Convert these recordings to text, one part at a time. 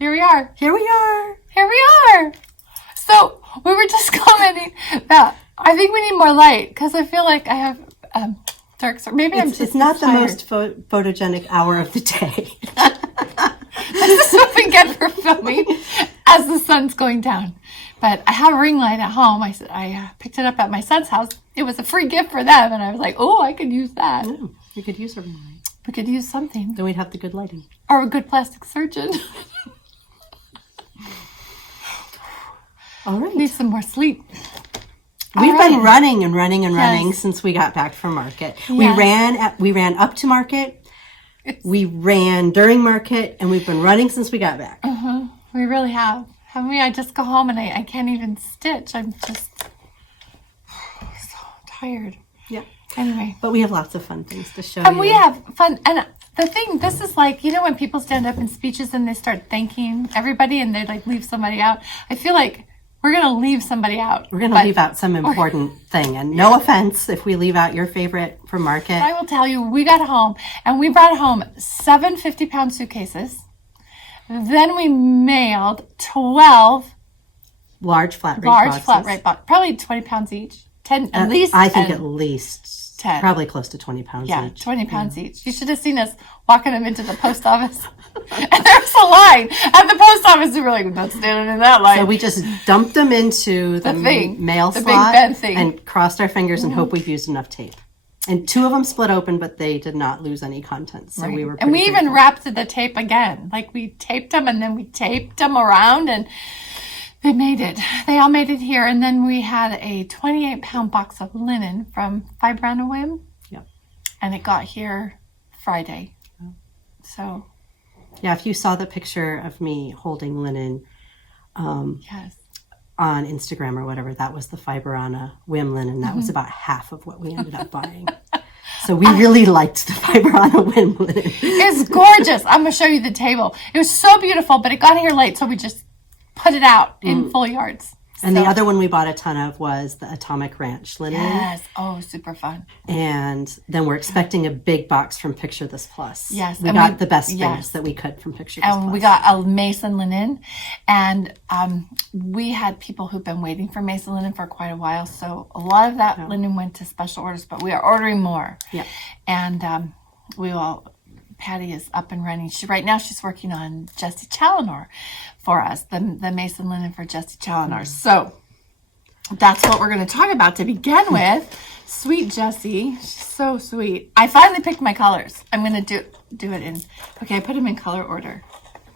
Here we are. Here we are. Here we are. So we were just commenting that I think we need more light because I feel like I have dark circles. Maybe it's not tired. The most photogenic hour of the day. This is what we get for filming as the sun's going down. But I have a ring light at home. I picked it up at my son's house. It was a free gift for them, and I was like, "Oh, I could use that. We could use a ring light. We could use something. Then we'd have the good lighting, or a good plastic surgeon." All right. Need some more sleep. We've been running since we got back from market. Yes. We ran up to market. We ran during market, and we've been running since we got back. We really have. Haven't we? I just go home and I can't even stitch. I'm just so tired. Yeah. Anyway. But we have lots of fun things to show you. And we have fun. And the thing, this is like, you know, when people stand up in speeches and they start thanking everybody and they like leave somebody out. I feel like we're going to leave somebody out. We're going to leave out some important thing. And no offense if we leave out your favorite from market. I will tell you, we got home and we brought home 7 50-pound suitcases. Then we mailed 12 large flat rate boxes. Probably 20 pounds each. 10 at least. I think at least 10. Probably close to 20 pounds each. Yeah, 20 pounds each. You should have seen us walking them into the post office. And there was a line at the post office. We were like, we're not standing in that line. So we just dumped them into the mail slot big bed thing. And crossed our fingers and hope we've used enough tape. And 2 of them split open, but they did not lose any content. So we were pretty grateful. Even wrapped the tape again. Like we taped them and then we taped them around and they made it. They all made it here. And then we had a 28-pound box of linen from Fiber on a Whim. Yep. And it got here Friday. So. Yeah, if you saw the picture of me holding linen yes. on Instagram or whatever, that was the Fiber on a Whim linen. That was about half of what we ended up buying. So we really liked the Fiber on a Whim linen. It's gorgeous. I'm going to show you the table. It was so beautiful, but it got here late, so we just put it out in full yards. And the other one we bought a ton of was the Atomic Ranch linen. Yes. Oh, super fun. And then we're expecting a big box from Picture This Plus. Yes. We got the best things that we could from Picture This Plus. And we got a Mason linen. And we had people who've been waiting for Mason linen for quite a while. So a lot of that linen went to special orders, but we are ordering more. Yeah. And Patty is up and running. Right now she's working on Jessie Chalenor for us, the Mason linen for Jessie Chalenor. So that's what we're going to talk about to begin with. Sweet Jessie. She's so sweet. I finally picked my colors. I'm going to do it in, okay, I put them in color order.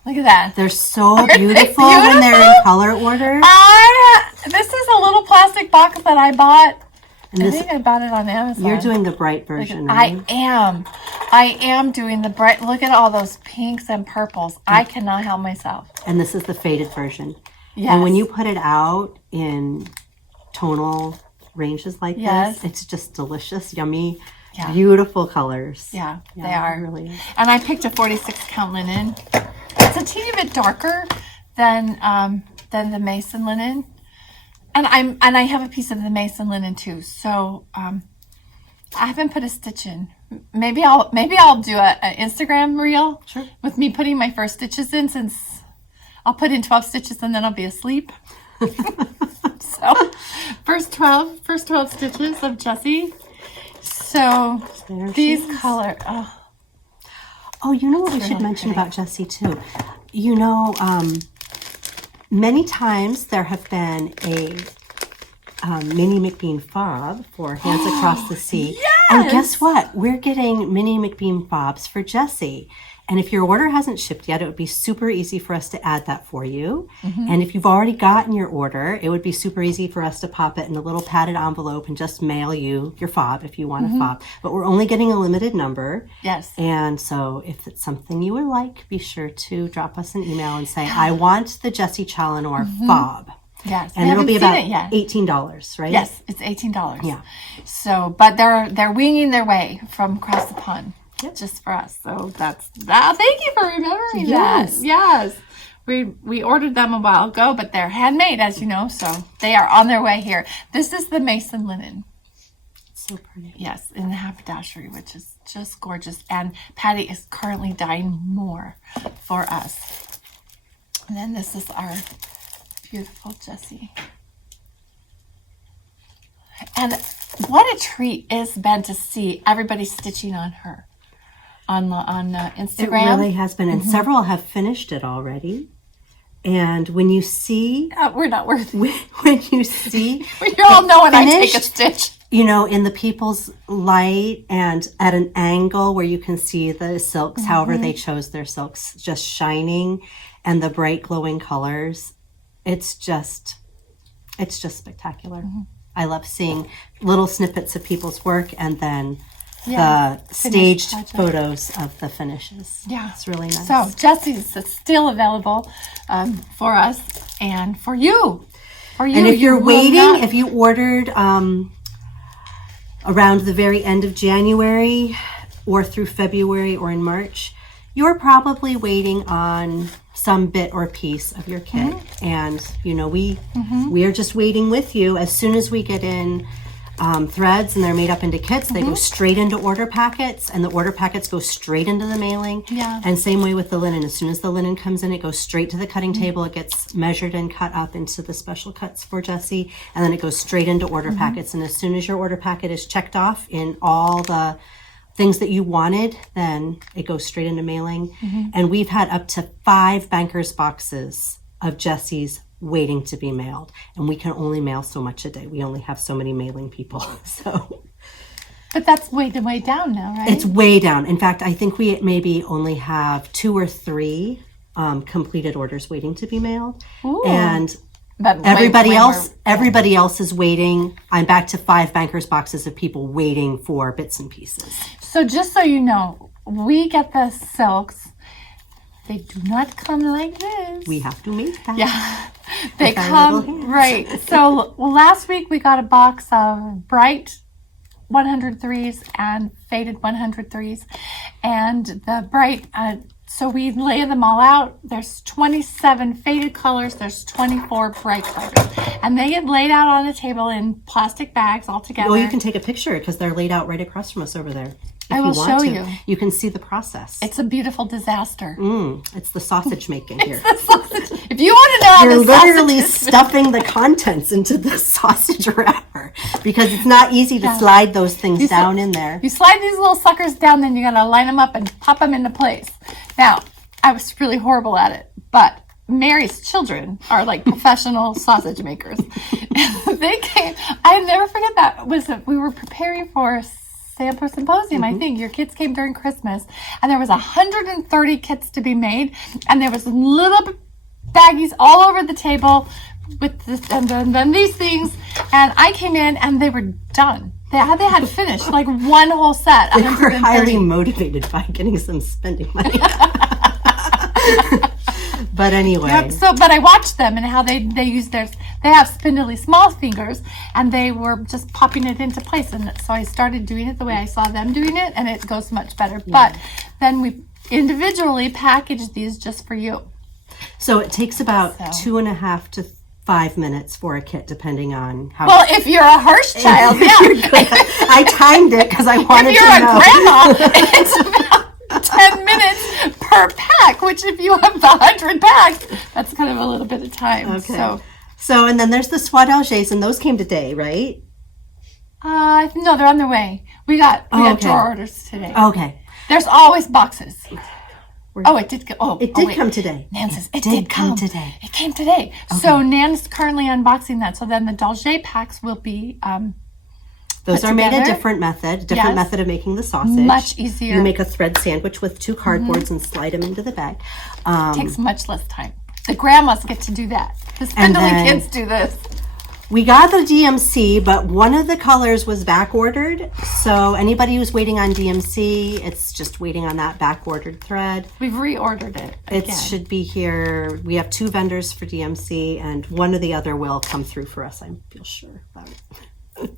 Look at that. They're so beautiful when they're in color order. This is a little plastic box that I bought. And I think I bought it on Amazon. You're doing the bright version, right? I am doing the bright. Look at all those pinks and purples. I cannot help myself. And this is the faded version. Yes. And when you put it out in tonal ranges like this, it's just delicious, yummy, beautiful colors. Yeah, they are. It really is. And I picked a 46-count linen. It's a teeny bit darker than the Mason linen. And I have a piece of the Mason linen too. So I haven't put a stitch in. Maybe I'll do an Instagram reel with me putting my first stitches in, since I'll put in 12 stitches and then I'll be asleep. So first 12 stitches of Jessie. So these color. Oh, you know what we should mention about Jessie too? You know, many times there have been a Minnie McBean fob for Hands Across the Sea. Yes! And guess what? We're getting Minnie McBean fobs for Jessie. And if your order hasn't shipped yet, it would be super easy for us to add that for you. And if you've already gotten your order, it would be super easy for us to pop it in a little padded envelope and just mail you your fob if you want a fob. But we're only getting a limited number. Yes. And so if it's something you would like, be sure to drop us an email and say, I want the Jessie Chalenor fob. Yes. And it'll be about $18, right? Yes, it's $18. Yeah. So, but they're winging their way from across the pond. Just for us. So that's that. Thank you for remembering that. Yes. We ordered them a while ago, but they're handmade, as you know, so they are on their way here. This is the Mason linen. So pretty. Yes, in the haberdashery, which is just gorgeous. And Patty is currently dyeing more for us. And then this is our beautiful Jessie. And what a treat it's been to see everybody stitching on her on Instagram. It really has been, and several have finished it already. And when you see, we're not worthy. When you see, you all know when I take a stitch. You know, in the people's light and at an angle where you can see the silks, however they chose their silks, just shining, and the bright glowing colors. It's just spectacular. I love seeing little snippets of people's work and then the staged photos of the finishes. Yeah. It's really nice. So Jessie's still available for us and for you. And if you're waiting, if you ordered around the very end of January or through February or in March, you're probably waiting on some bit or piece of your kit. And, you know, we are just waiting with you. As soon as we get in threads and they're made up into kits, they go straight into order packets, and the order packets go straight into the mailing. Yeah. And same way with the linen. As soon as the linen comes in, it goes straight to the cutting table. It gets measured and cut up into the special cuts for Jessie, and then it goes straight into order packets. And as soon as your order packet is checked off in all the things that you wanted, then it goes straight into mailing. And we've had up to 5 bankers boxes of Jessie's waiting to be mailed, and we can only mail so much a day. We only have so many mailing people. So, but that's way down now, right? It's way down. In fact, I think we maybe only have 2 or 3 completed orders waiting to be mailed. Ooh. And But everybody else is waiting. I'm back to 5 bankers boxes of people waiting for bits and pieces. So just so you know, we get the silks. They do not come like this. We have to make that. Yeah, they come, right. So last week we got a box of bright 103s and faded 103s. And the bright, so we lay them all out. There's 27 faded colors. There's 24 bright colors. And they get laid out on the table in plastic bags all together. Well, you can take a picture because they're laid out right across from us over there. I will show you. You can see the process. It's a beautiful disaster. It's the sausage making here. If you want to know how You're the sausage literally is stuffing the contents into the sausage wrapper because it's not easy to slide those things down in there. You slide these little suckers down, then you got to line them up and pop them into place. Now, I was really horrible at it, but Mary's children are like professional sausage makers. They came. I never forget that. We were preparing for Sampler Symposium, I think. Your kids came during Christmas, and there was 130 kits to be made, and there was little baggies all over the table with this, and then these things, and I came in, and they were done. They had finished like one whole set. They were highly motivated by getting some spending money. But anyway. Yep, but I watched them and how they use theirs. They have spindly small fingers, and they were just popping it into place. And so I started doing it the way I saw them doing it, and it goes much better. Yeah. But then we individually packaged these just for you. So it takes about 2.5 to 5 minutes for a kit, depending on how. Well, if you're a Hirsch child, yeah. I timed it because I wanted to know. If you're a grandma, it's about 10 minutes per pack, which if you have 100 packs, that's kind of a little bit of time. Okay. So and then there's the Soie d'Alger, and those came today, right? No, they're on their way. We got drawer orders today. Okay. There's always boxes. It did go. It did come today. Nan says it did come today. It came today. Okay. So Nan's currently unboxing that. So then the d'Alger packs will be those are made a different method method of making the sausage. Much easier. You make a thread sandwich with 2 cardboards and slide them into the bag. It takes much less time. The grandmas get to do that. The spindly kids do this. We got the DMC, but one of the colors was back ordered. So anybody who's waiting on DMC, it's just waiting on that back ordered thread. We've reordered it again. It should be here. We have 2 vendors for DMC, and one or the other will come through for us. I feel sure about it.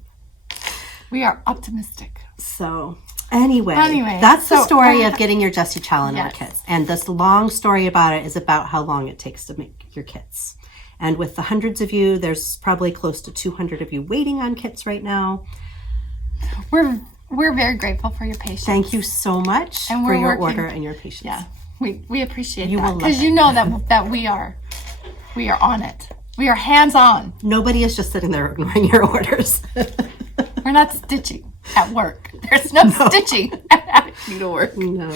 We are optimistic. So anyway, that's the story of getting your Jessie Chalenor kits. And this long story about it is about how long it takes to make your kits. And with the hundreds of you, there's probably close to 200 of you waiting on kits right now. We're very grateful for your patience. Thank you so much for your order and your patience. Yeah, we appreciate that. Because you know that we are. We are on it. We are hands-on. Nobody is just sitting there ignoring your orders. We're not stitching at work. There's no stitching at Attic Needlework. No.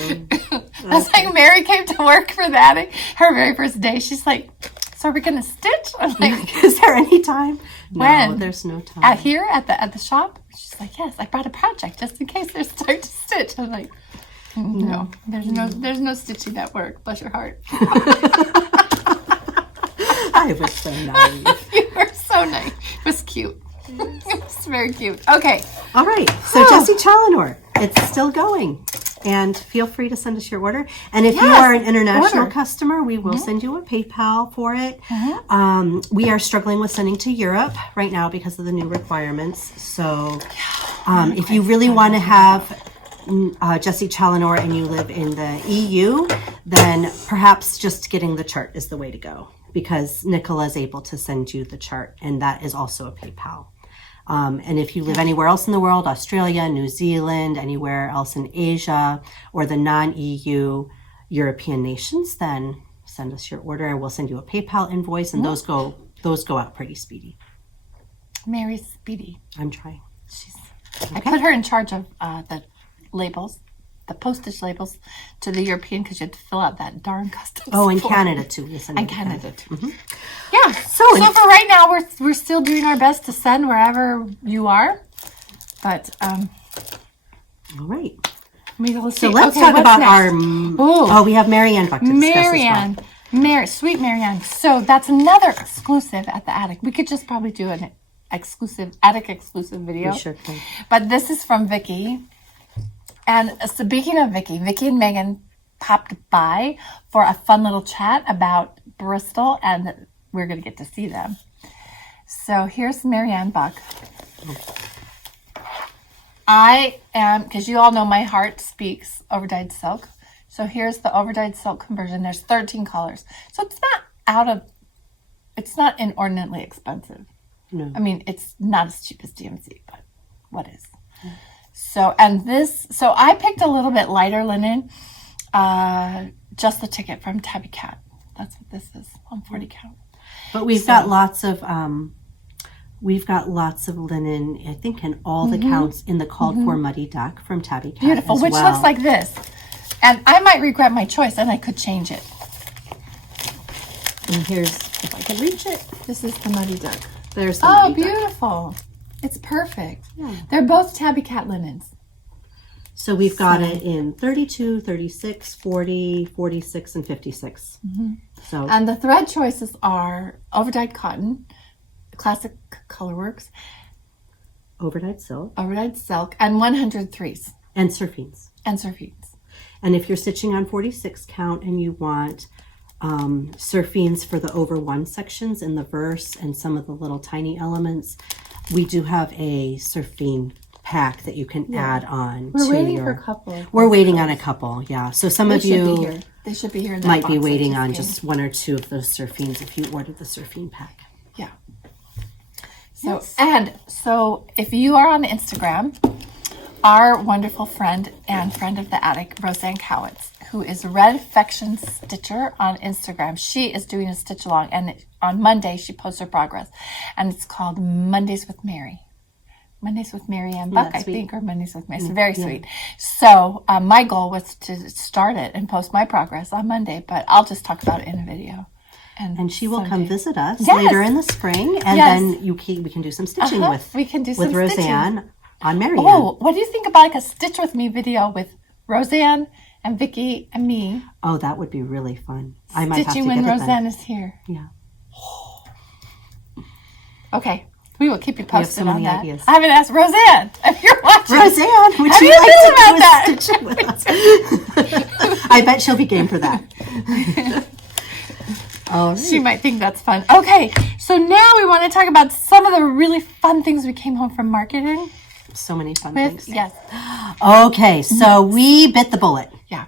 That's like Mary came to work for the attic. Her very first day, she's like, "So are we gonna stitch?" I'm like, "Is there any time?" When? No, there's no time. At the shop? She's like, "Yes, I brought a project just in case there's time to stitch." I'm like, "No, there's no stitching at work. Bless your heart." I was so naive. You were so nice. It was cute. It was very cute. Okay. All right. So Jessie Chalenor, it's still going. And feel free to send us your order. And if you are an international customer, we will send you a PayPal for it. We are struggling with sending to Europe right now because of the new requirements. So if you really want to have Jessie Chalenor and you live in the EU, then perhaps just getting the chart is the way to go, because Nicola is able to send you the chart, and that is also a PayPal. And if you live anywhere else in the world, Australia, New Zealand, anywhere else in Asia, or the non-EU European nations, then send us your order and we'll send you a PayPal invoice, and those go out pretty speedy. Mary's speedy. I'm trying. I put her in charge of the labels, the postage labels to the European, because you have to fill out that darn customs. Oh, and form. Canada too. And Canada too. Yeah. So for right now, we're still doing our best to send wherever you are. But all right. let's So see. let's Okay, talk what's about next? we have Maryann Buck to discuss as well. Sweet Maryann. So that's another exclusive at the attic. We could just probably do an attic exclusive video. We sure can. But this is from Vicky. And speaking of Vicky and Megan popped by for a fun little chat about Bristol, and we're going to get to see them. So here's Maryann Buck. Because you all know my heart speaks overdyed silk. So here's the overdyed silk conversion. There's 13 colors. So it's not inordinately expensive. No. I mean, it's not as cheap as DMC, but what is? So I picked a little bit lighter linen, just the ticket from Tabby Cat. That's what this is, 140 count. But we've got lots of linen, I think, in all the counts in the called for Muddy Duck from Tabby Cat. Beautiful, as which well. looks like this. And I might regret my choice, and I could change it. And here's, if I can reach it. This is the Muddy Duck. There's the Muddy Duck. Beautiful. It's perfect. Yeah. They're both Tabby Cat linens. So we've got it in 32, 36, 40, 46, and 56. So And the thread choices are overdyed cotton, classic colorworks, overdyed silk, and 103s. and surfines. And surfines. And if you're stitching on 46 count and you want surfines for the over one sections in the verse and some of the little tiny elements, we do have a surfine pack that you can add on. We're waiting for a couple. We're waiting on a couple, yeah. So some of you They should be here. In that might be box waiting I on just just one or two of those surfines if you ordered the surfine pack. gave. Yeah. So if you are on Instagram, our wonderful friend and friend of the attic, Roseanne Cowitz, who is Red Affection Stitcher on Instagram, she is doing a stitch along, and on Monday she posts her progress, and it's called Mondays with Mary. Mondays with Maryann Buck, I think, or Mondays with Mary. It's very sweet. So my goal was to start it and post my progress on Monday, but I'll just talk about it in a video. And she will come visit us Yes. later in the spring, and then we can do some stitching with Roseanne on Maryann. Oh, what do you think about like a Stitch With Me video with Roseanne and Vicky and me? Oh, that would be really fun. I might have to Stitching get when it Roseanne then. is here. Yeah. Okay. We will keep you posted so on many that. ideas. I haven't asked Roseanne if you're watching. Roseanne, would Have you you like thought to about do that? a stitching with us? I bet she'll be game for that. Oh, She might think that's fun. Okay, so now we want to talk about some of the really fun things we came home from marketing so many fun with. things. Yes. Okay, so we bit the bullet. Yeah.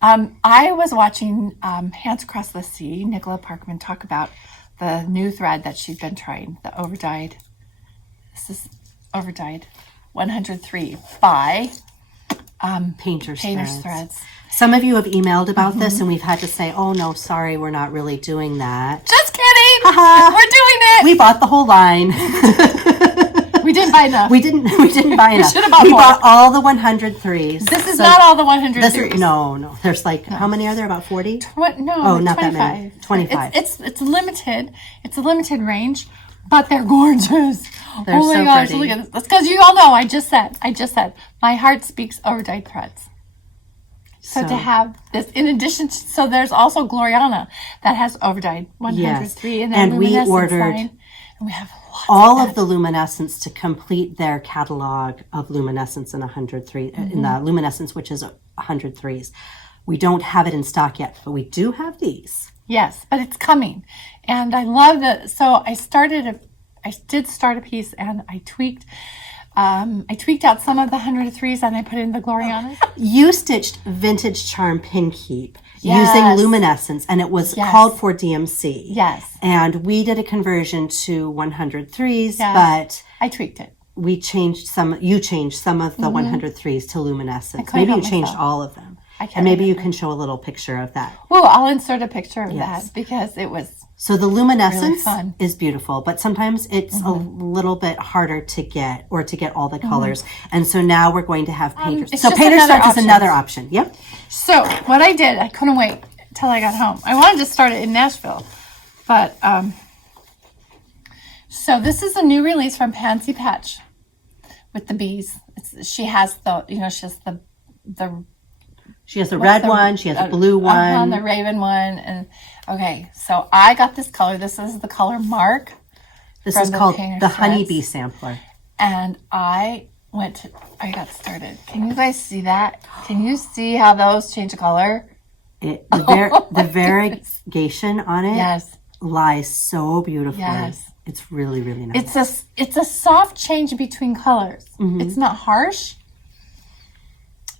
I was watching Hands Across the Sea, Nicola Parkman, talk about the new thread that she's been trying, the overdyed. This is overdyed 103 by Painter's Threads. Some of you have emailed about this, and we've had to say, oh, no, sorry, we're not really doing that. Just kidding! Haha. We're doing it. We bought the whole line. We didn't buy enough. We didn't buy enough. should have bought we more. bought all the 100 threes. This is not all the 100 threes. No. There's like, how many are there? About 40? No, not 25. that many. 25. It's limited. It's a limited range, but they're gorgeous. They're oh my so gosh, pretty. look at this. That's because you all know I just said my heart speaks over dyed threads. So to have this, in addition to, so there's also Gloriana that has overdyed 103 and then and we luminescence ordered line, and we have lots all of of the luminescence to complete their catalog of luminescence in 103 in the luminescence, which is 103s. We don't have it in stock yet, but we do have these. Yes, but it's coming, and I love that. So I did start a piece, and I tweaked out some of the 103s, and I put in the Glorianas. You stitched Vintage Charm Pin Keep Yes. using luminescence, and it was called for DMC. Yes, And we did a conversion to 103s, Yes. but I tweaked it. you changed some of the 103s to luminescence. couldn't Maybe you help changed myself. all of them. I can't And maybe you remember. can show a little picture of that. Well, I'll insert a picture of Yes. that because it was So the luminescence really fun. is beautiful, but sometimes it's a little bit harder to get all the colors. And so now we're going to have painters. it's So just painter another starts is option. another option. Yep. So what I did, I couldn't wait till I got home. I wanted to start it in Nashville, but so this is a new release from Pansy Patch with the bees. She has the She has the red one. She has a blue one. the raven one, and okay. So I got this color. This is the color Mark, This from is the called Painter's the Threads. Honeybee Sampler. and I got started. Can you guys see that? Can you see how those change color? The variegation on it Yes. lies so beautifully. Yes. It's really, really nice. It's a soft change between colors. It's not harsh.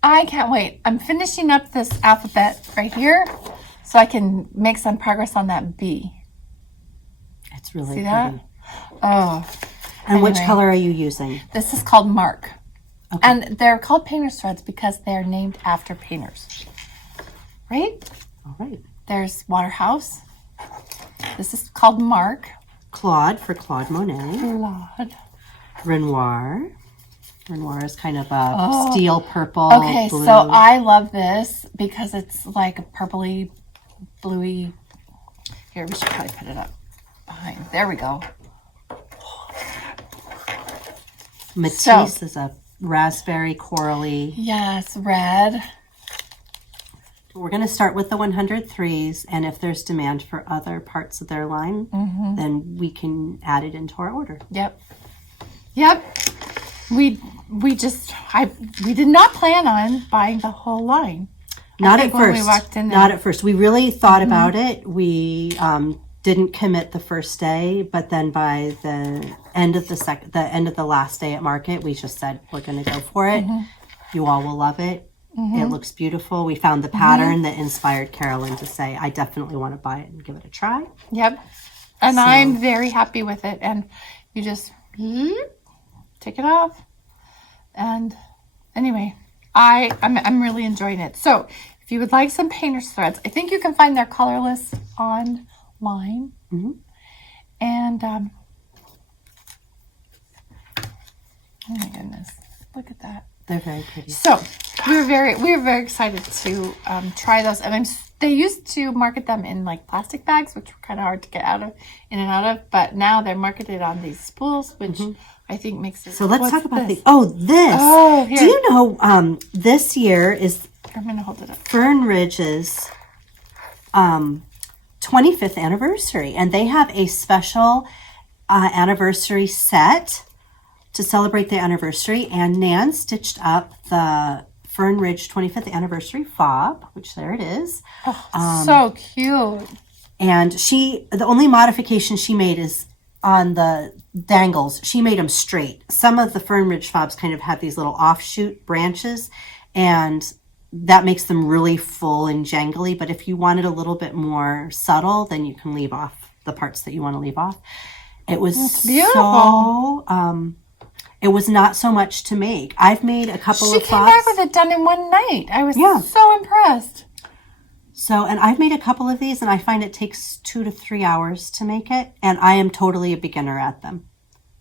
I can't wait. I'm finishing up this alphabet right here so I can make some progress on that B. It's really See pretty. that? Oh, And which Anyway. color are you using? this is called Mark. And they're called painter's threads because they're named after painters. Right? All right. There's Waterhouse. This is called Mark. Claude for Claude Monet. Claude. Renoir. Renoir is kind of a steel purple. Okay, blue. so I love this because it's like a purpley, bluey. Here, we should probably put it up behind. There we go. Matisse is a raspberry corally. Yes, red. We're going to start with the 103s, and if there's demand for other parts of their line, then we can add it into our order. Yep. We did not plan on buying the whole line. Not I at think when we first. walked in there. Not at first. We really thought about it. We didn't commit the first day, but then by the end of the last day at market, we just said we're going to go for it. You all will love it. It looks beautiful. We found the pattern that inspired Carolyn to say, I definitely want to buy it and give it a try. Yep. And I'm very happy with it. And you just take it off. And anyway, I'm really enjoying it. So if you would like some painter's threads, I think you can find their colorless online. And oh my goodness, look at that. They're very pretty. So we were very excited to try those, and they used to market them in like plastic bags, which were kind of hard to get in and out of. But now they're marketed on these spools, which I think makes it. So let's what's talk about this? this. This. Oh, here. Do you know this year is I'm gonna hold it up. Fern Ridge's 25th anniversary, and they have a special anniversary set to celebrate the anniversary, and Nan stitched up the Fern Ridge 25th anniversary fob, which there it is. So cute. And the only modification she made is on the dangles. She made them straight. Some of the Fern Ridge fobs kind of have these little offshoot branches, and that makes them really full and jangly. But if you want it a little bit more subtle, then you can leave off the parts that you want to leave off. It was beautiful. so... it was not so much to make. I've made a couple She of came fobs. back with it done in one night. I was Yeah. so impressed. So, and I've made a couple of these, and I find it takes 2 to 3 hours to make it, and I am totally a beginner at them.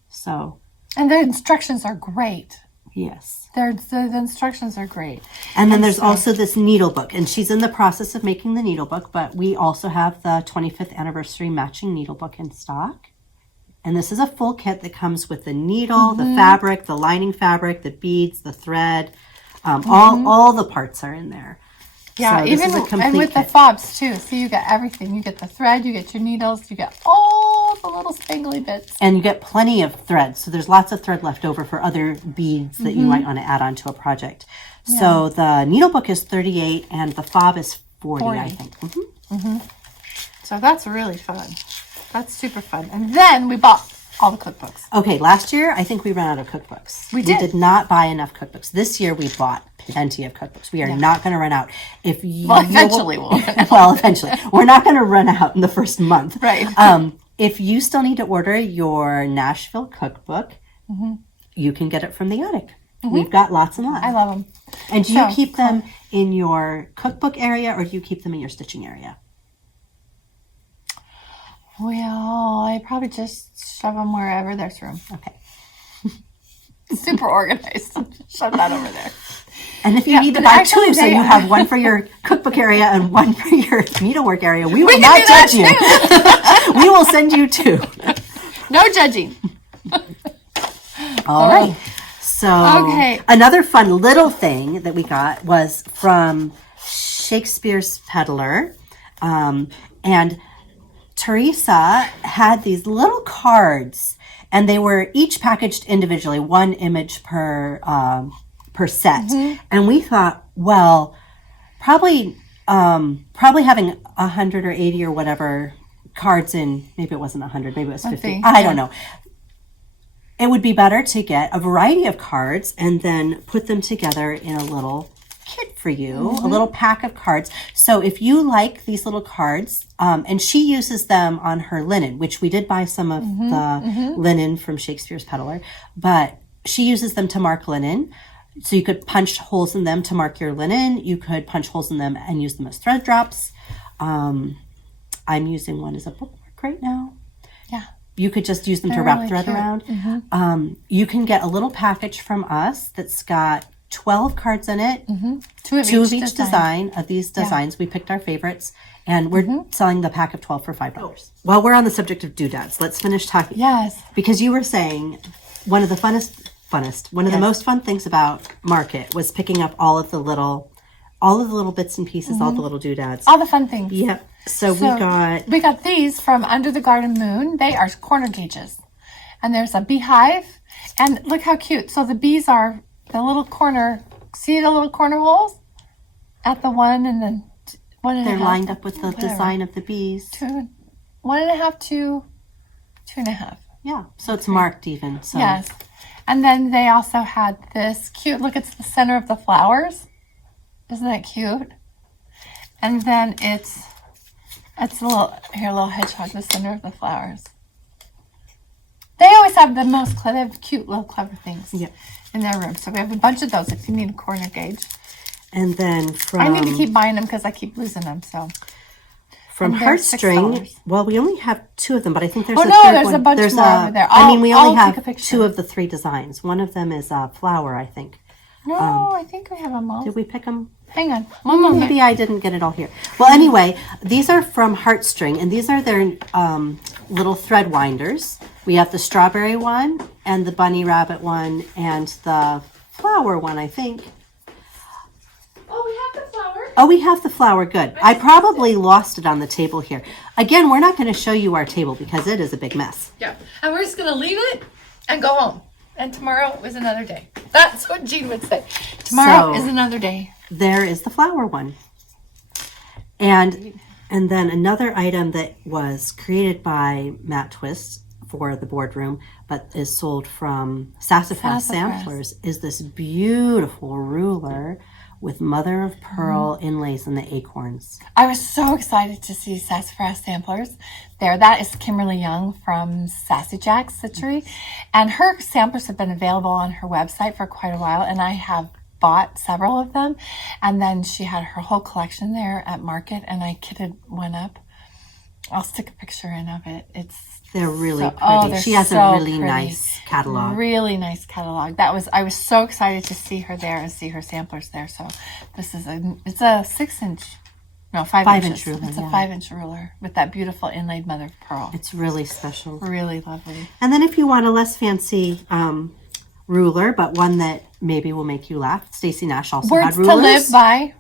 So, and the instructions are great. yes. The instructions are great. And then there's also this needle book, and she's in the process of making the needle book, but we also have the 25th anniversary matching needle book in stock. And this is a full kit that comes with the needle, the fabric, the lining fabric, the beads, the thread, all the parts are in there. Yeah, so even and with the fobs too. So you get everything. You get the thread, you get your needles, you get all the little spangly bits. And you get plenty of thread. So there's lots of thread left over for other beads that you might want to add on to a project. Yeah. So the needle book is $38 and the fob is $40, I think. So that's really fun. That's super fun. And then we bought all the cookbooks. Okay, last year I think we ran out of cookbooks. We did not buy enough cookbooks. This year we bought plenty of cookbooks. We are not going to run out. If you eventually we'll. Well, eventually we're not going to run out in the first month. Right. If you still need to order your Nashville cookbook, you can get it from the attic. We've got lots and lots. I love them. And do you keep them in your cookbook area, or do you keep them in your stitching area? Well, I probably just shove them wherever there's room. Okay. Super organized. Shove that over there. And if you need to buy two, so you have one for your cookbook area and one for your needlework area, we will not judge you. We will send you two. No judging. All right. So another fun little thing that we got was from Shakespeare's Peddler. And Teresa had these little cards, and they were each packaged individually, one image per set. And we thought, well, probably having 100 or 80 or whatever cards in, maybe it wasn't 100, maybe it was 50. I don't know. It would be better to get a variety of cards and then put them together in a little kit for you, a little pack of cards. So if you like these little cards, and she uses them on her linen, which we did buy some of the linen from Shakespeare's Peddler, but she uses them to mark linen. So you could punch holes in them to mark your linen. You could punch holes in them and use them as thread drops. I'm using one as a bookmark right now. Yeah. You could just use them to wrap thread around. You can get a little package from us that's got 12 cards in it, two of each design of these designs. We picked our favorites, and we're selling the pack of 12 for $5. While we're on the subject of doodads, let's finish talking. Yes. Because you were saying one of the the most fun things about Market was picking up all of the little bits and pieces, all the little doodads. All the fun things. Yep. So we got these from Under the Garden Moon. They are corner gauges. And there's a beehive. And look how cute. So the bees are the little corner, see the little corner holes? At the 1 and the 1.5. They're lined up with the design of the bees. 1.5 to 2.5. Yeah. So it's marked even. So. Yes. And then they also had this cute, look, it's the center of the flowers. Isn't that cute? And then it's a little hedgehog, the center of the flowers. They always have the most cute little clever things in their room. So we have a bunch of those if you need a corner gauge. And then I need to keep buying them because I keep losing them. So from Heartstring, well, we only have 2 of them, but I think there's there's a bunch more over there. We only have 2 of the 3 designs. One of them is a flower, I think. No, I think we have them all. Did we pick them? Hang on. One moment. Maybe I didn't get it all here. Well, anyway, these are from Heartstring, and these are their little thread winders. We have the strawberry one, and the bunny rabbit one, and the flower one, I think. Oh, we have the flower. Oh, we have the flower. Good. I probably lost it on the table here. Again, we're not going to show you our table because it is a big mess. Yeah. And we're just going to leave it and go home. And tomorrow is another day. That's what Jean would say. Tomorrow is another day. There is the flower one. And then another item that was created by Matt Twist for the boardroom, but is sold from Sassafras Samplers, is this beautiful ruler with mother of pearl inlays in the acorns. I was so excited to see Sassafras Samplers there. That is Kimberly Young from Sassy Jack's Stitchery. And her samplers have been available on her website for quite a while, and I have bought several of them. And then she had her whole collection there at market, and I kitted one up. I'll stick a picture in of it. They're really so, pretty. they're She has so a really pretty. nice catalog. Really nice catalog. I was so excited to see her there and see her samplers there. So this is it's a 6-inch. No, 5 inches. ruler. It's a 5-inch ruler with that beautiful inlaid mother of pearl. It's really special. Really lovely. And then if you want a less fancy ruler, but one that maybe will make you laugh, Stacey Nash also Words had rulers. to live by.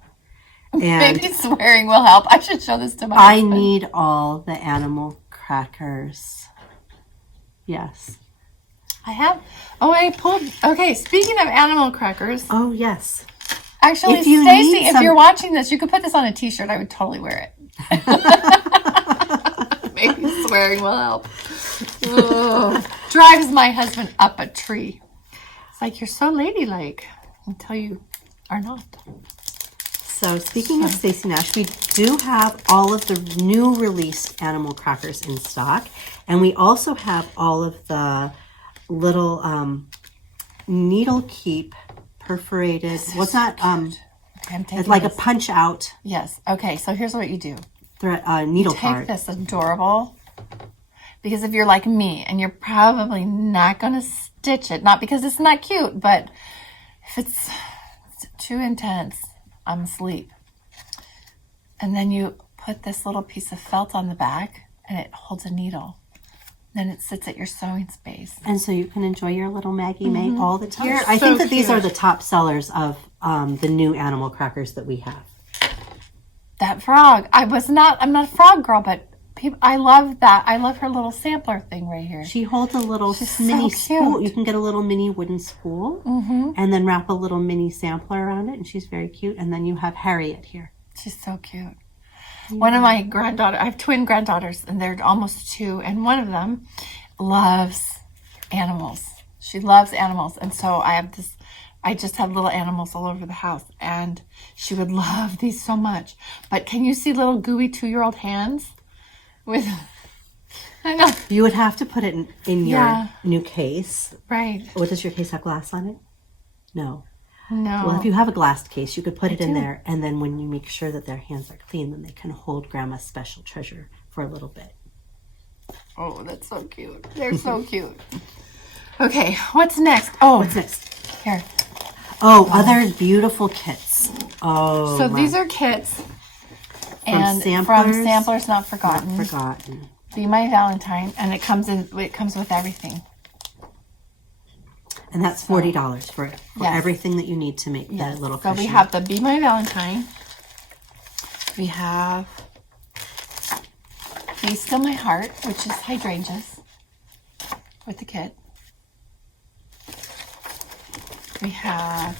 And Maybe swearing will help. I should show this to my I husband. need all the animal crackers. Yes. I have. Oh, I pulled. Okay, speaking of animal crackers. Oh, yes. Actually, If you Stacy, need if some- you're watching this, you could put this on a t-shirt. I would totally wear it. Maybe swearing will help. Ugh. Drives my husband up a tree. It's like, you're so ladylike until you are not. So speaking of Stacey Nash, we do have all of the new released animal crackers in stock. And we also have all of the little needle keep perforated. What's that? Okay, I'm taking It's like this. a punch out Yes. Okay, so here's what you do. needle Take card. this adorable, because if you're like me and you're probably not going to stitch it, not because it's not cute, but if it's too intense, I'm asleep. And then you put this little piece of felt on the back and it holds a needle. Then it sits at your sewing space. And so you can enjoy your little Maggie May all the time. You're I so think that these cute. are the top sellers of the new animal crackers that we have. That frog. I'm not a frog girl, but I love that. I love her little sampler thing right here. She holds a little She's mini so spool. cute. You can get a little mini wooden spool and then wrap a little mini sampler around it, and she's very cute. And then you have Harriet here. She's so cute. One of my granddaughters, I have twin granddaughters, and they're almost 2, and one of them loves animals. She loves animals, and so I just have little animals all over the house, and she would love these so much. But can you see little gooey 2-year-old hands? I know. You would have to put it in your Yeah. new case. Right. What, does your case have glass on it? No. No. Well, if you have a glassed case, you could put it in there, and then when you make sure that their hands are clean, then they can hold Grandma's special treasure for a little bit. Oh, that's so cute. They're so cute. Okay, what's next? Oh, What's next? here. Oh, other beautiful kits. Oh, So these are kits. And from Samplers Samplers Not Forgotten. forgotten. Be My Valentine, and it comes with everything. And that's $40 for Yes. everything that you need to make that little So cushion. we have the Be My Valentine. We have Be Still My Heart, which is hydrangeas with the kit. We have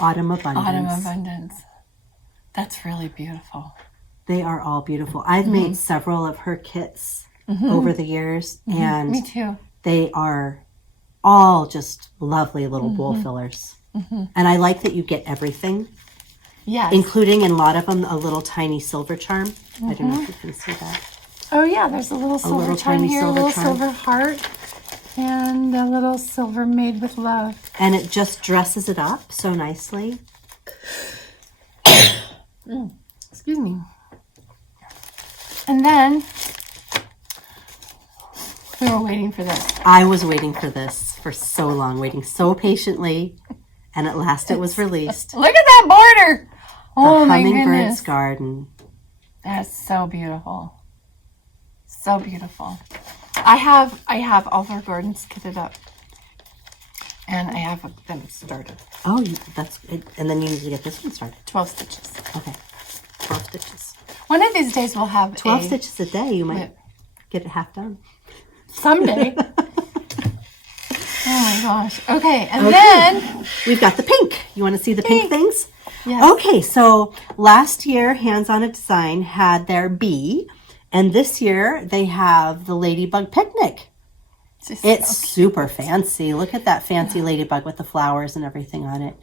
Autumn Abundance. Autumn Abundance. That's really beautiful. They are all beautiful. I've made several of her kits over the years, and Me too. they are all just lovely little bowl fillers. And I like that you get everything, Yes. including in a lot of them a little tiny silver charm. I don't know if you can see that. Oh yeah, there's a little silver little charm tiny here, silver a little charm. silver heart, and a little silver made with love. And it just dresses it up so nicely. Excuse me. And then we were waiting for this. I was waiting for this for so long, waiting so patiently, and at last it was released. Look at that border! Oh The my Hummingbird's goodness. Garden. That's so beautiful. So beautiful. I have all of our gardens kitted up. And I have them started. Oh, that's it. And then you need to get this one started. 12 stitches. Okay. 12 stitches. One of these days we'll have 12 stitches a day, you might get it half done. someday. Oh my gosh. Okay, and then We've got the pink. You want to see the pink things? Yes. Okay, so last year, Hands on a Design had their bee, and this year they have the Ladybug Picnic. It's super fancy. Look at that fancy ladybug with the flowers and everything on it.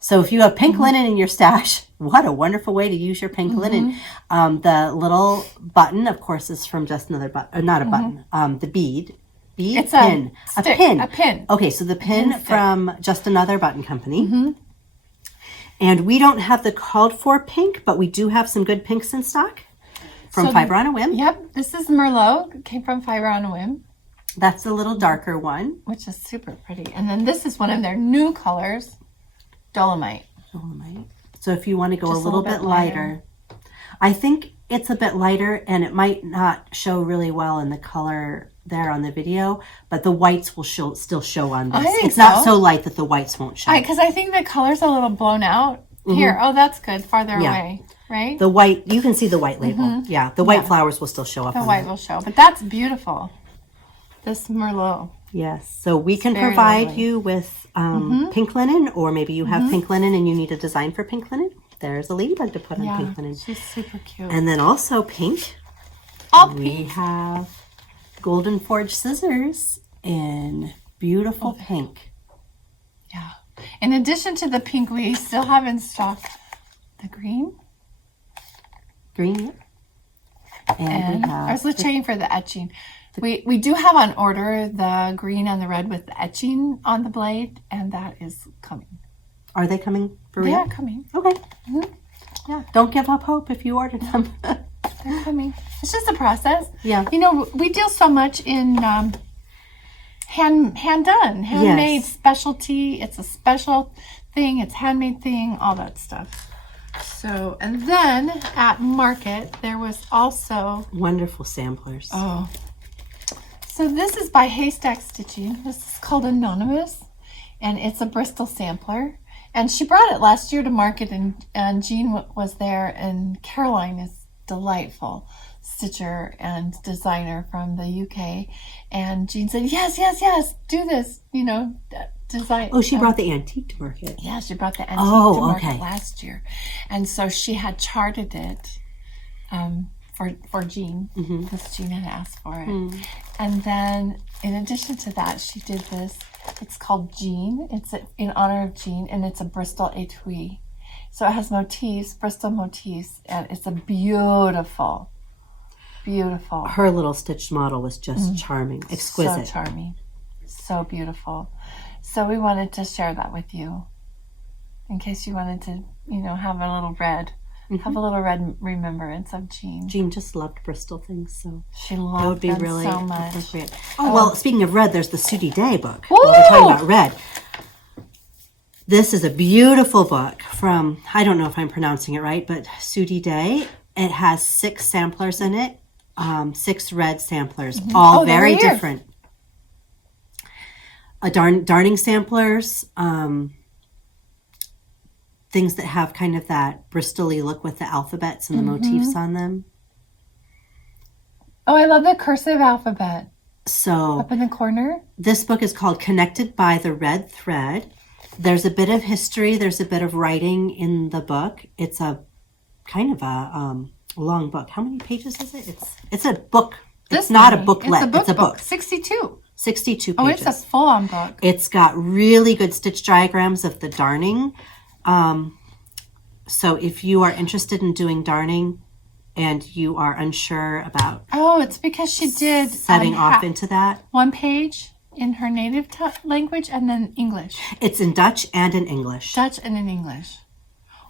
So if you have pink linen in your stash, what a wonderful way to use your pink linen. The little button, of course, is from just another button, not a button, the bead It's pin. a pin. A pin. Okay, so the pin from Just Another Button Company. And we don't have the called for pink, but we do have some good pinks in stock from Fiber on a Whim. Yep, this is Merlot. It came from Fiber on a Whim. That's the little darker one. Which is super pretty. And then this is one of their new colors, Dolomite. So if you want to go a little bit lighter, I think it's a bit lighter and it might not show really well in the color there on the video, but the whites will still show on this. It's not so light that the whites won't show. Because I think the color's a little blown out. Here, oh, that's good. Farther away, right? The white, you can see the white label. Yeah, the white flowers will still show up. The white will show, but that's beautiful. This Merlot. Yes, so we can provide you with pink linen, or maybe you have pink linen and you need a design for pink linen. There's a ladybug to put on pink linen. She's super cute. And then also pink. We have Golden Forge scissors in beautiful pink. Yeah. In addition to the pink, we still have in stock the green. Green, And I was checking for the etching. We do have on order the green and the red with the etching on the blade, and that is coming. Are they coming for real? They are coming. Okay. Yeah. Don't give up hope if you ordered them. They're coming. It's just a process. Yeah. You know, we deal so much in hand done, handmade specialty. It's a special thing. It's handmade thing. All that stuff. So, and then at Market there was also wonderful samplers. Oh. So this is by Haystack Stitching. This is called Anonymous, and it's a Bristol sampler. And she brought it last year to Market, and Jean was there, and Caroline is delightful stitcher and designer from the UK. And Jean said, yes, do this, design. Oh, she brought the antique to Market. Yeah, she brought the antique to Market last year. And so she had charted it for Jean, because Jean had asked for it. And then in addition to that, she did this. It's called Jean. It's in honor of Jean, and it's a Bristol etui. So it has motifs, Bristol motifs, and it's a beautiful. Her little stitched model was just charming, exquisite. So charming, so beautiful. So we wanted to share that with you, in case you wanted to, have a little red remembrance of Jean. Jean just loved Bristol things, so she loved them really so much. Appropriate. Oh, well, speaking of red, there's the Sudi Day book. Well, we're talking about red. This is a beautiful book from, I don't know if I'm pronouncing it right, but Sudi Day. It has 6 samplers in it, 6 red samplers, all very different. Darning samplers, things that have kind of that Bristol-y look with the alphabets and the motifs on them. Oh, I love the cursive alphabet. So up in the corner. This book is called Connected by the Red Thread. There's a bit of history. There's a bit of writing in the book. It's a kind of a long book. How many pages is it? It's a book. It's not a booklet. It's a book. 62. 62 pages. Oh, it's a full-on book. It's got really good stitch diagrams of the darning. So if you are interested in doing darning and you are unsure about... Oh, it's because she did... setting off into that. One page in her native language and then English. It's in Dutch and in English. Dutch and in English.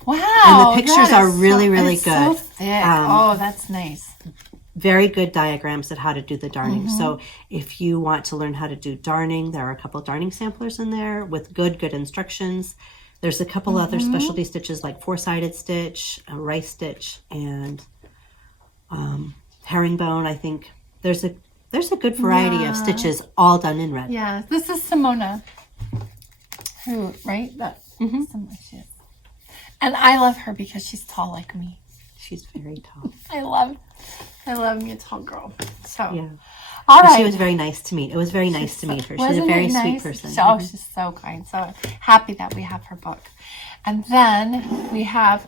Wow. And the pictures are really, really good. So thick. That's nice. Very good diagrams of how to do the darning. So if you want to learn how to do darning, there are a couple darning samplers in there with good instructions. There's a couple other specialty stitches like 4-sided stitch, a rice stitch, and herringbone. I think there's a good variety of stitches all done in red. Yeah, this is Simona, who, right? That Simona, she is. And I love her because she's tall like me. She's very tall. I love me a tall girl. So yeah. All right. She was very nice to meet. It was very nice to meet her. She's a very sweet person. Oh, she's so kind. So happy that we have her book. And then we have,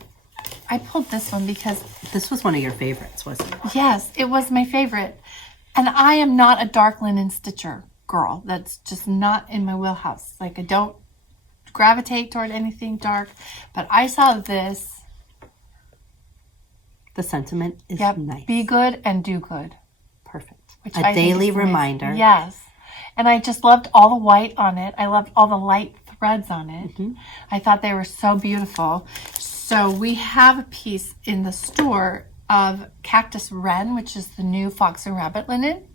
I pulled this one because... This was one of your favorites, wasn't it? Yes, it was my favorite. And I am not a dark linen stitcher girl. That's just not in my wheelhouse. Like, I don't gravitate toward anything dark. But I saw this. The sentiment is nice. Be good and do good. Perfect. Which a daily reminder. Yes. And I just loved all the white on it. I loved all the light threads on it. I thought they were so beautiful. So we have a piece in the store of Cactus Wren, which is the new fox and rabbit linen.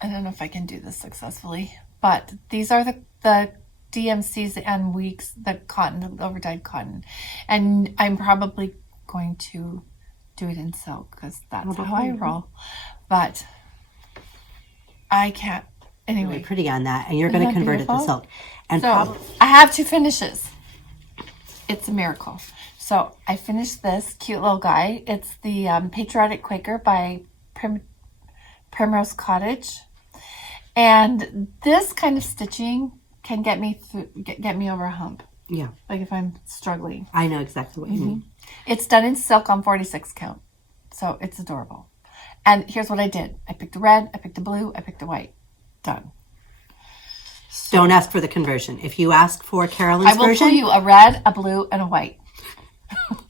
I don't know if I can do this successfully, but these are the DMCs and weeks, the cotton, the overdyed cotton. And I'm probably going to do it in silk because that's how I roll. But I can't. Anyway. Really pretty on that. And you're going to convert it to silk. And so I have 2 finishes. It's a miracle. So I finished this cute little guy. It's the Patriotic Quaker by Primrose Cottage. And this kind of stitching can get me get me over a hump. Yeah. Like if I'm struggling. I know exactly what you mean. It's done in silk on 46 count. So it's adorable. And here's what I did. I picked a red, I picked a blue, I picked a white. Done. Don't ask for the conversion. If you ask for Carolyn's version, I will pull you a red, a blue, and a white.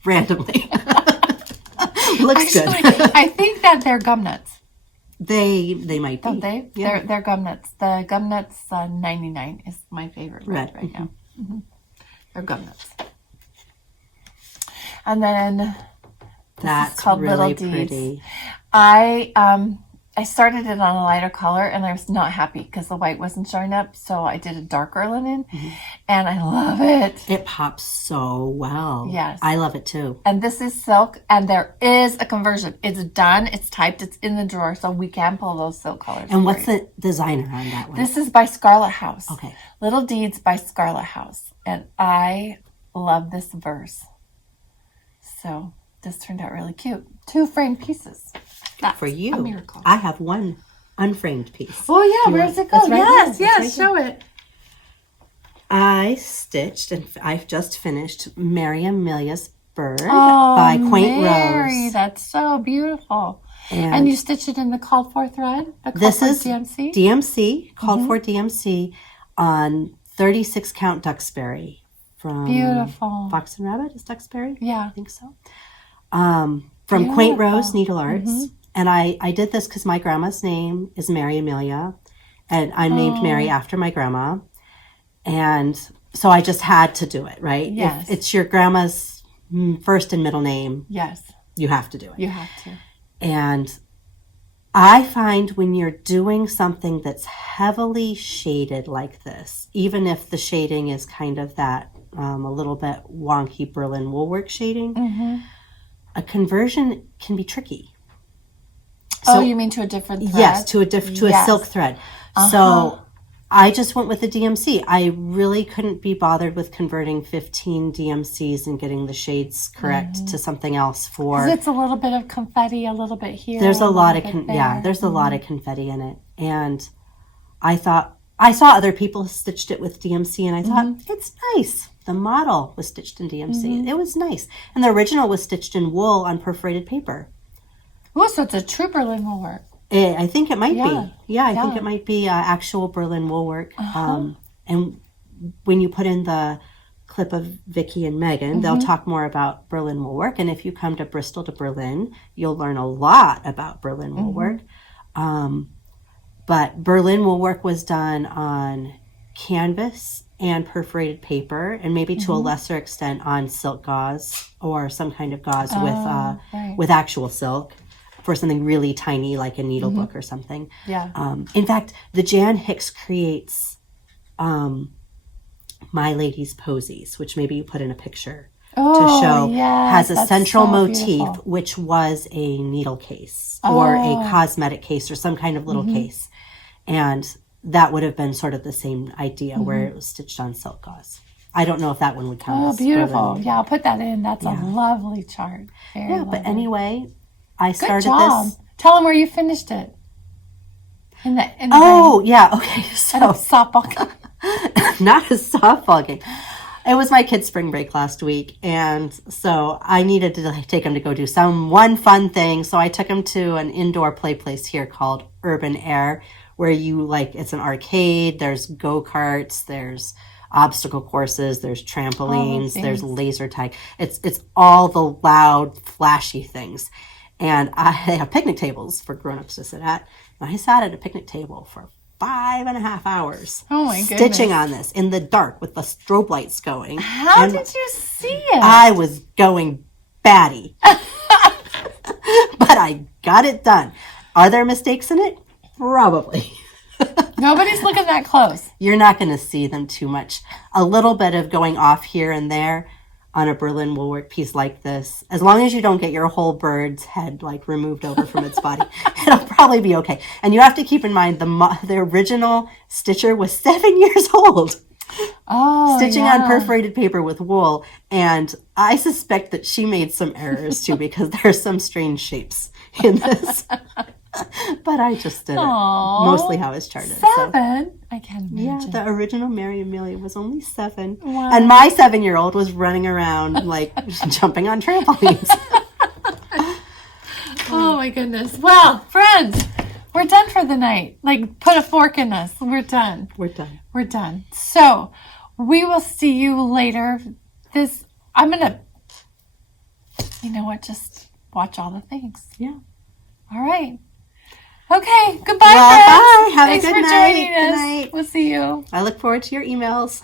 Randomly. Looks good. I think that they're gum nuts. They might be. Don't they? Yeah. They're gum nuts. The gum nuts 99 is my favorite red right now. They're gum nuts. And then that's called really Little Deeds. pretty. I started it on a lighter color and I was not happy because the white wasn't showing up. So I did a darker linen and I love it. It pops so well. Yes. I love it too. And this is silk and there is a conversion. It's done. It's typed. It's in the drawer. So we can pull those silk colors. And what's the designer on that one? This is by Scarlet House. Okay. Little Deeds by Scarlet House. And I love this verse. So this turned out really cute. 2 framed pieces. That's for you. A miracle. I have one unframed piece. Oh yeah, where does it go? Right Yes, here. yes, show it. I stitched and I've just finished Mary Amelia's Bird by Quaint Mary, Rose. That's so beautiful. And And you stitched it in the called for thread? The called this for is DMC? DMC, called for DMC on 36 count Duxbury from Beautiful. Fox and Rabbit. Is Duxbury? Yeah. I think so. From Quaint Rose Needle Arts. And I did this because my grandma's name is Mary Amelia. And I'm named Mary after my grandma. And so I just had to do it, right? Yes. If it's your grandma's first and middle name, Yes, you have to do it. you have to. And I find when you're doing something that's heavily shaded like this, even if the shading is kind of that a little bit wonky Berlin woolwork shading, a conversion can be tricky. So, you mean to a different thread? Yes, to a silk thread. So I just went with the DMC. I really couldn't be bothered with converting 15 DMCs and getting the shades correct to something else for. 'Cause it's a little bit of confetti, a little bit here. There's a lot of there's a lot of confetti in it, and I thought I saw other people stitched it with DMC, and I thought it's nice. The model was stitched in DMC. It was nice, and the original was stitched in wool on perforated paper. Oh, so it's a true Berlin woolwork. I think it might be. Yeah, I think Yeah. it might be actual Berlin woolwork. And when you put in the clip of Vicky and Megan, they'll talk more about Berlin woolwork. And if you come to Bristol to Berlin, you'll learn a lot about Berlin woolwork. But Berlin woolwork was done on canvas and perforated paper, and maybe to a lesser extent on silk gauze or some kind of gauze with actual silk. For something really tiny like a needle book or something. Yeah. In fact, the Jan Hicks creates My Lady's Posies, which maybe you put in a picture to show, has a central motif, beautiful. which was a needle case or a cosmetic case or some kind of little case. And that would have been sort of the same idea where it was stitched on silk gauze. I don't know if that one would count as beautiful. Berlin. Yeah, I'll put that in. That's a lovely chart. Very Yeah, but anyway, I started Good job. this. Tell them where you finished it. In the Oh, yeah. Okay. So softball game. not a softball game. It was my kid's spring break last week, and so I needed to take him to go do one fun thing. So I took him to an indoor play place here called Urban Air, where it's an arcade. There's go-karts. There's obstacle courses. There's trampolines. There's laser tag. It's all the loud, flashy things. And they have picnic tables for grown-ups to sit at. And I sat at a picnic table for 5.5 hours Oh my stitching goodness. on this in the dark with the strobe lights going. How And did you see it? I was going batty. But I got it done. Are there mistakes in it? Probably. Nobody's looking that close. You're not going to see them too much. A little bit of going off here and there on a Berlin woolwork piece like this, as long as you don't get your whole bird's head like removed over from its body, it'll probably be okay. And you have to keep in mind the original stitcher was 7 years old. Oh, Stitching yeah. on perforated paper with wool, and I suspect that she made some errors too because there are some strange shapes in this. But I just did it mostly how it's charted. 7? I can't Yeah, imagine. the original Mary Amelia was only 7. Wow. And my 7-year-old was running around like jumping on trampolines. Oh my goodness. Well, friends, we're done for the night. Like, put a fork in us. We're done. We're done. We're done. So, we will see you later. I'm going to, you know what, just watch all the things. Yeah. All right. Okay. Goodbye, Well, friends. bye. Have a Thanks good for night. joining Good us. night. We'll see you. I look forward to your emails.